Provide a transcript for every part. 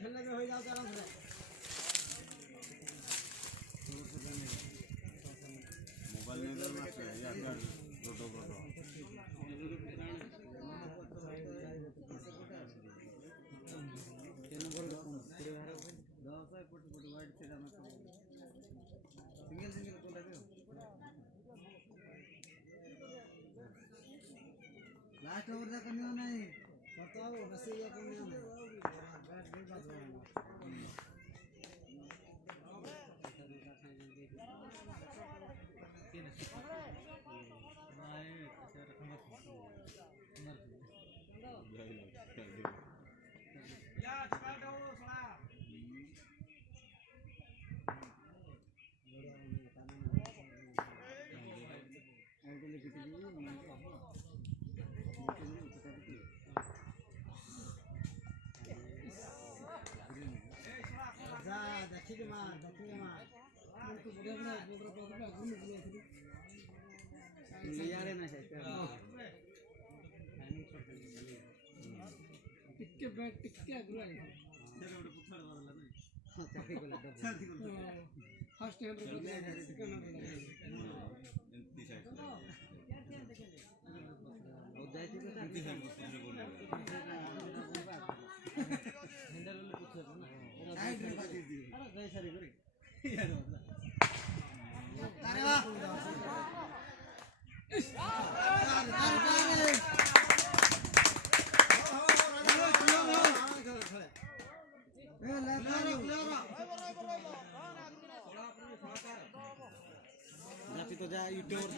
खेलने में हो जाओ आराम से मोबाइल में करना चाहिए या फोटो फोटो लास्ट ओवर तक करने नहीं बताओ बस ये करने नहीं बैट भी बात देखिए मार तो बढ़िया बना बोल रहा था यार ना है टिक्के बैट टिक्के अगला है हां चाटी को लगा फर्स्ट हैंड को सेकंड हैंड और जाए थी हैंडल वाले पूछ रहा ना साइड में बात दी अरे गए सारे करे यार अरे वाह तो जा यूट्यूब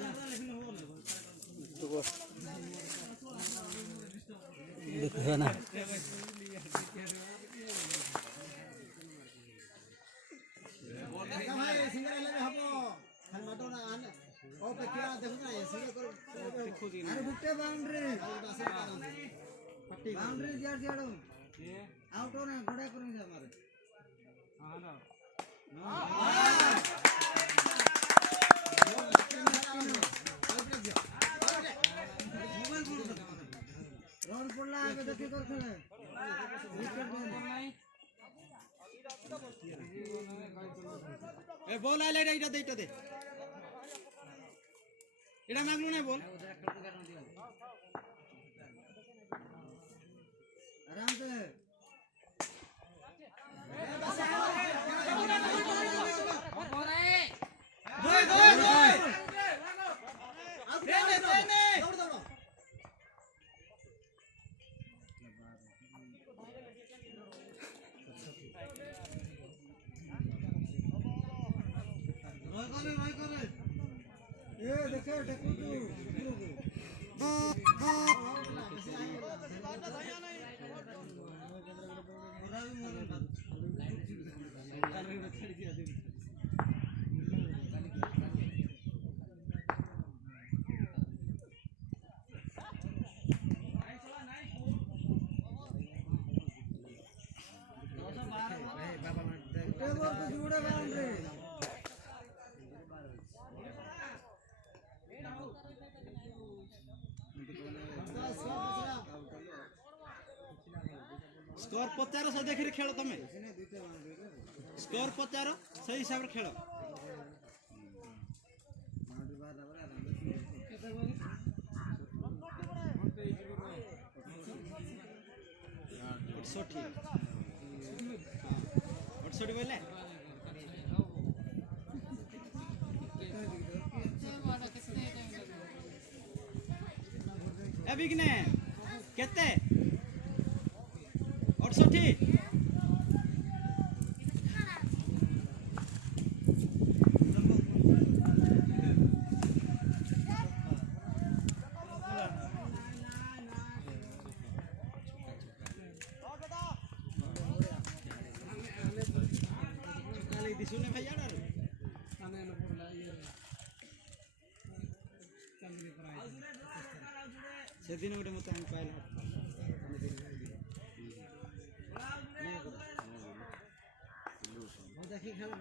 देखो ना सिंगल ले हबो खान मटो ना आने ओ पे क्या देखो ना सिंगल करो अरे बुट्टे बाउंड्री बाउंड्री जड़ जड़ो आउट हो ना बड़ा करेंगे हमारे हां ना रन पड़ला आगे देखि कर खेले विकेट नहीं ए बॉल आइले एटा दे एटा मागलु ना बॉल आराम से ये देखो देखो स्कोर 50 से देखि खेल तमे स्कोर 50 सही हिसाब रे खेल 68 बोले अभी किने केते 68 दिसुने भाई यार आने न पड़ला ये चंद्री प्राइस से दिन गोटे मत हम पाइल हां देखि खेल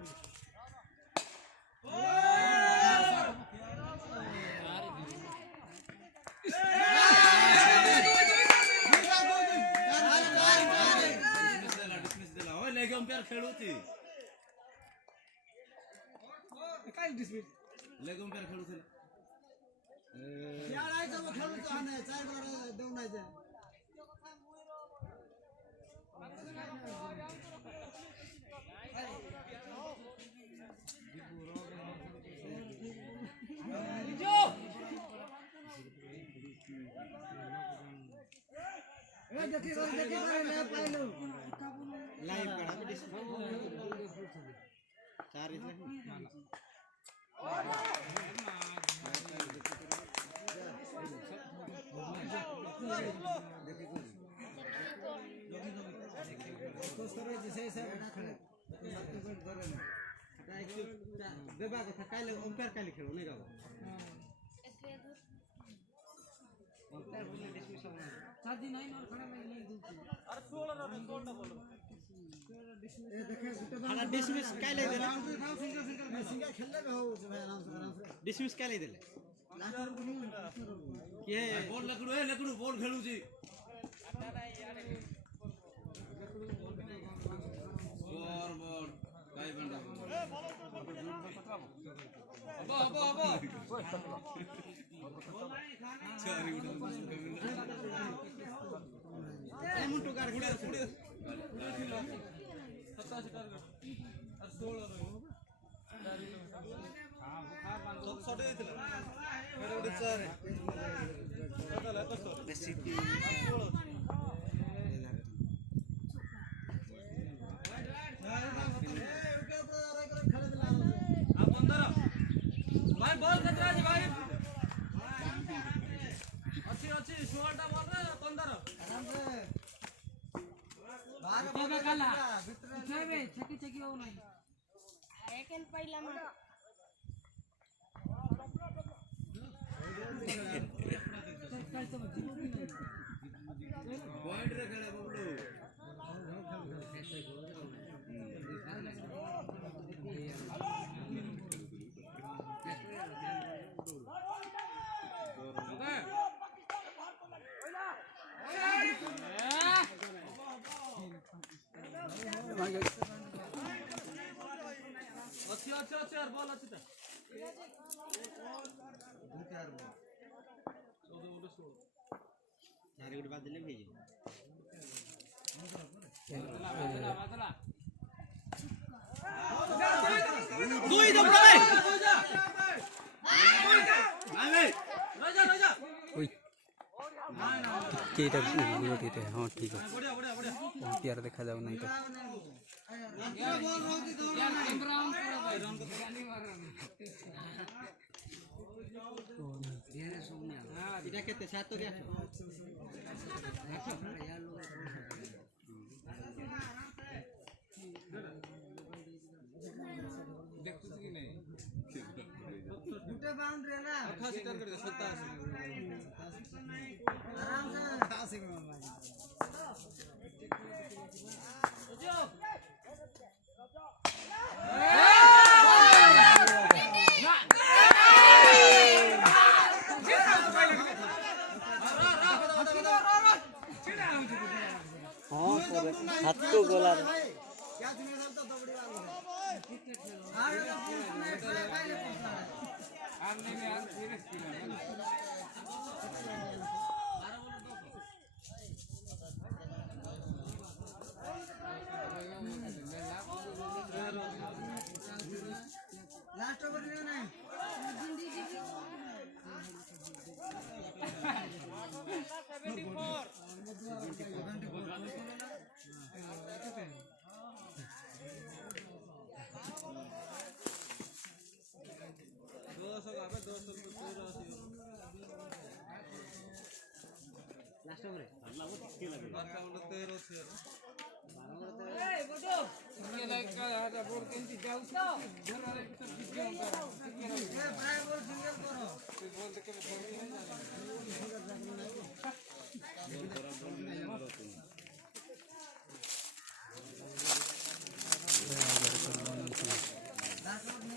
अंपायर खेलुची काय डिस्मिस लेग अंपायर खेलुची यार आय तो खेळू तो आने 4 बार देऊ नाही जे ए देखी ले पाइलो लाइव करा पे चार इतले जैसे देबा कथा काले अंपायर काले खेलो नहीं गाओ अंपायर बोले डिस्मिस होना शादी नहीं और खड़ा नहीं दूसरी अरे 16 बोलो ए देखे हां डिस्मिस काले दे सिंगल खेलले हो भाई आराम से डिस्मिस काले देले के बॉल लकड़ू बॉल खेलू जी स्कोर बोर्ड काय बंदा अबो चारी उडा मुंटू कार गुडे 87 टार्गेट और 16 हां 7 ଦେଇଥିଲା ଏଟା ଗୋଟେ 4 ଟୋଟାଲ 71 ବେଶୀ 16 भाई बॉल खतरा जी भाई अच्छी 16 टा बॉल रे 15 आराम से बाहर बॉल काला उठावे छकी हो नहीं एक पहिला में पॉइंट रे खेले बबलू अच्छी यार बॉल अच्छी था दो चार बॉल चार गुड बाद दिले भेज दुई दो बड़े नहीं राजा ओए केटा गुड हिट है हां ठीक है बढ़िया अंपायर देखा जाओ नहीं तो यार बॉल रोक दो यार इमरान पूरा भाई रन को गाली मार ढेरे सोमने हां इटा केते 7 तो क्या यार लोग देखते कि नहीं दुटे बाउंड्री ना 88 टारगेट 87 आराम से 88 में मार हाथ को गोला क्या तुम्हें सब तो दबड़ी वाला है आने में आन सीरियस लास्ट ओवर नहीं ना लास्ट ओवर अल्लाह वो किसके लगे बारका उन 13 से ए बोलो ये लाइक का आधा बोल केंती जाऊ तो घर वाले सब वीडियो करो ए प्राइम बोल सिंगल करो तू बोल दे के बोल नहीं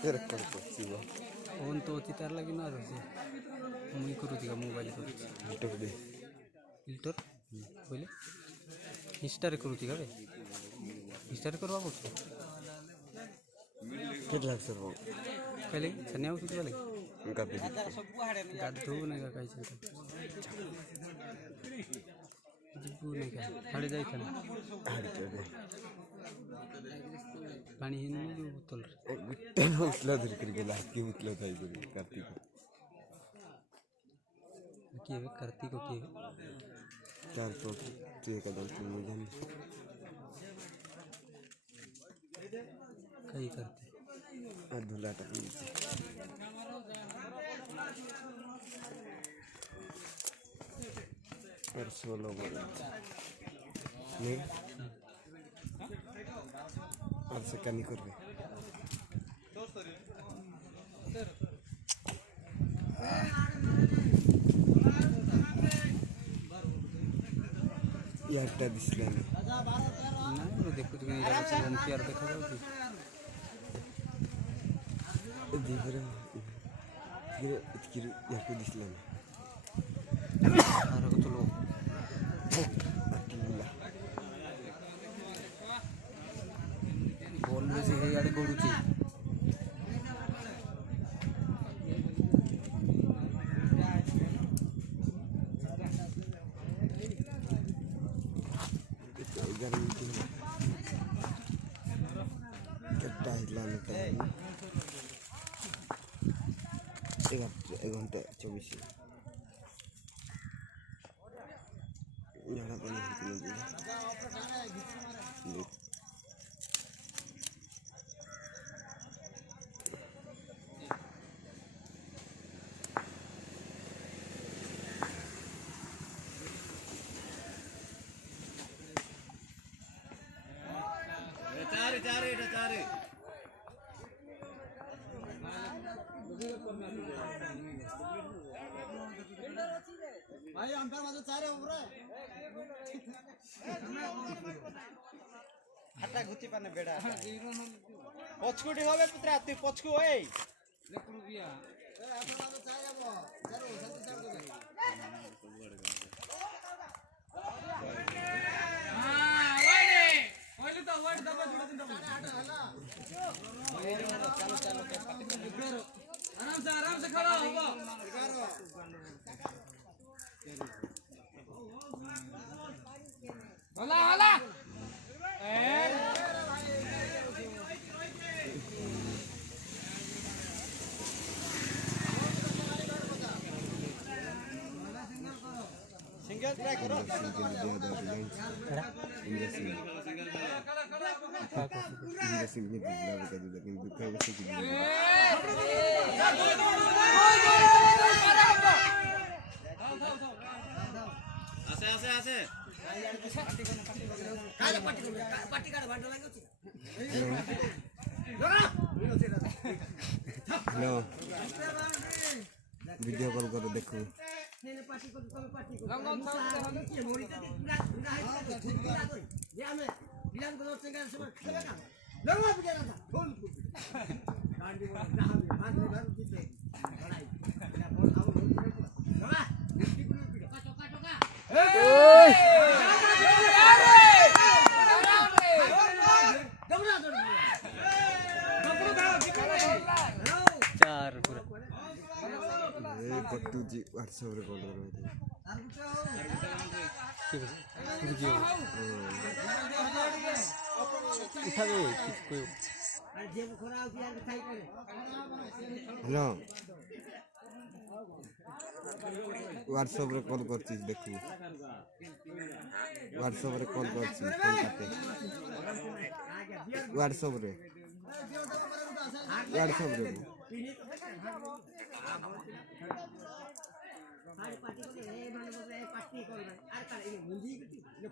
फिर कर पछिबो फोन तो चितार लागि न रहছে मुई करूतिका मोबाइल तो फिल्टर दे फिल्टर बोले इंस्टा रे करूतिका बे स्टार्ट करवा बोलते કેટલાક સર पहले छन्या उठी वाले उनका भी गाधू नहीं का कहीं से जिबू नहीं का हट जाए खाना पानी ही नहीं जो बोतल गुट्टन उतला धर करके लात की उतला था इधर कार्तिक किए वे करती को किए 400 के कदम से मुझे कहीं करते अधूला तक और 16 बोला नहीं और से कमी कर रहे यार टा दिसला ना देखो तो नहीं जाता हम प्यार देखा जाओगी दिवरा किर यार को दिसला आरो को चलो बोल में से है यार गोड़ुची एक घंटे 24 यहाँ पर चारे भाई अंपायर माझं चारे उभं हाटा घुची पाने बेडा पछकुटी होबे पुत्रा तू पछकु ओए देखु बिया ए आपण माझं चारे आबो जरो शांति शांति हां ओए ओले तो वर्ड दबा जुड़ा दिन दबा हाटा हला चलो चलो आराम से खड़ा होबो हला हला ए सिंगल ट्राई करो आसे हेलो वीडियो कॉल करो देखो चार पूरा पट्टू जी WhatsApp रे कॉल करो वीडियो उठा दे कोई हेलो WhatsApp रे कॉल करछि देखू WhatsApp रे कॉल करछि फोन काटे WhatsApp रे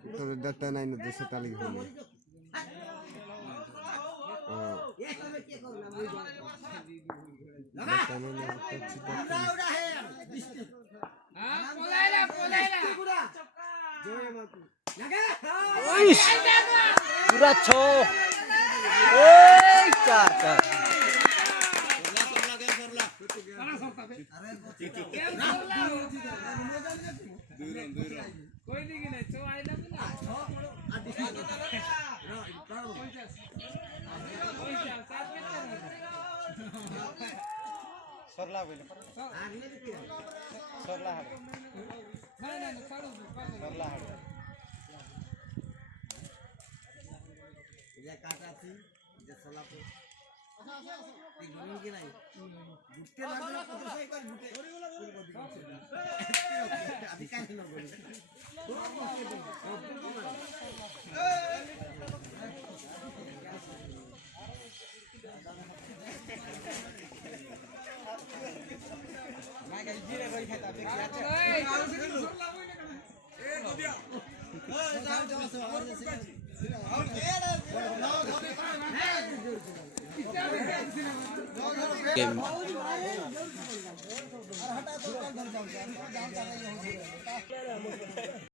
तो डाटा नहीं ना 200 टाली हो डाटा नहीं ना पूरा 6 चार चार कोई नहीं तो आई सरला बोले सरला हाड सरला हाड ये काटा थी ये सोला पे एक घूम के नहीं घुटते लगे तो से एक बार घुटे अभी काहे न बोले मैं कहीं जीरे रोई खाता देखिए अच्छा ए दुनिया जाओ जाओ और गेम